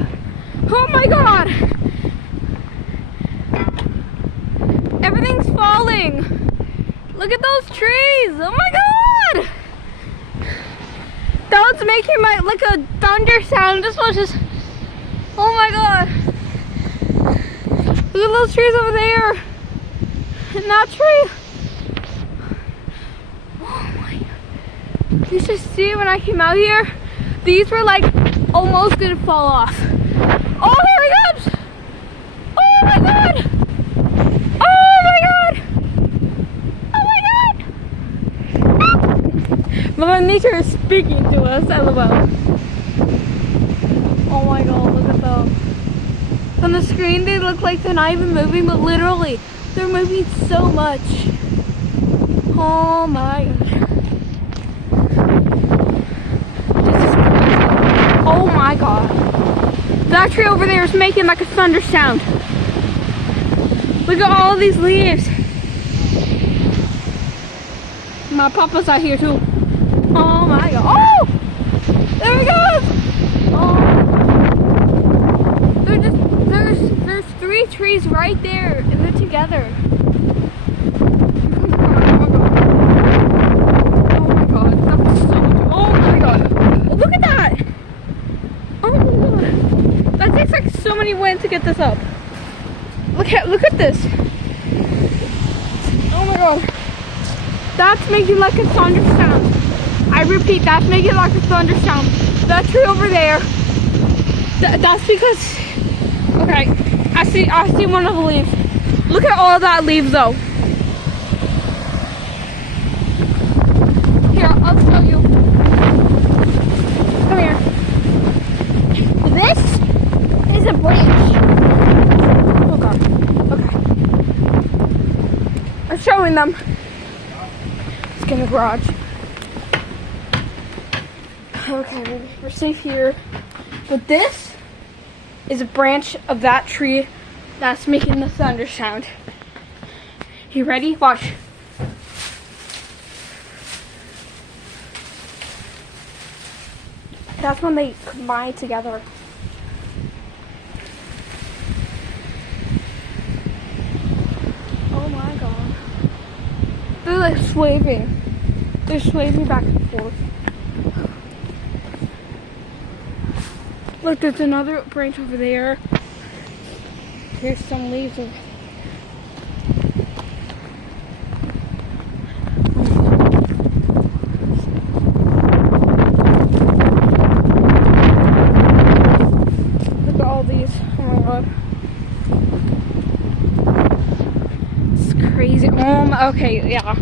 tree. Oh my god. Everything's falling. Look at those trees. Oh my god. That was making like a thunder sound. This was just, oh my god. Look at those trees over there. And that tree. Oh my god. You should see when I came out here. These were like almost gonna fall off. Oh, there it goes! Oh my god! Oh my god! Oh my god! Mother Nature is speaking to us, LOL. Oh my god, look at them. On the screen they look like they're not even moving, but literally, they're moving so much. Oh my god. Oh my god. That tree over there is making like a thunder sound. Look at all these leaves. My papa's out here too. Oh my god. Oh! There he goes! Oh. There's 3 trees right there and they're together. Oh my god. That's so much. Oh my god. Oh, look at that! Oh my god. That takes like so many wind to get this up. Look at this. Oh my god. That's making like a thunder sound. I repeat, that's making like a thunder sound. That tree over there. That's because, okay, I see one of the leaves. Look at all that leaves though. Here, I'll show you. Come here. This is a branch. Oh god. Okay. I'm showing them. Let's get in the garage. Okay, we're safe here. But this is a branch of that tree that's making the thunder sound. You ready? Watch. That's when they combine together. Oh my god. They're like swaying. They're swaying back and forth. Look, there's another branch over there. Here's some leaves over there. Look at all these. Oh my god. It's crazy. Okay, yeah.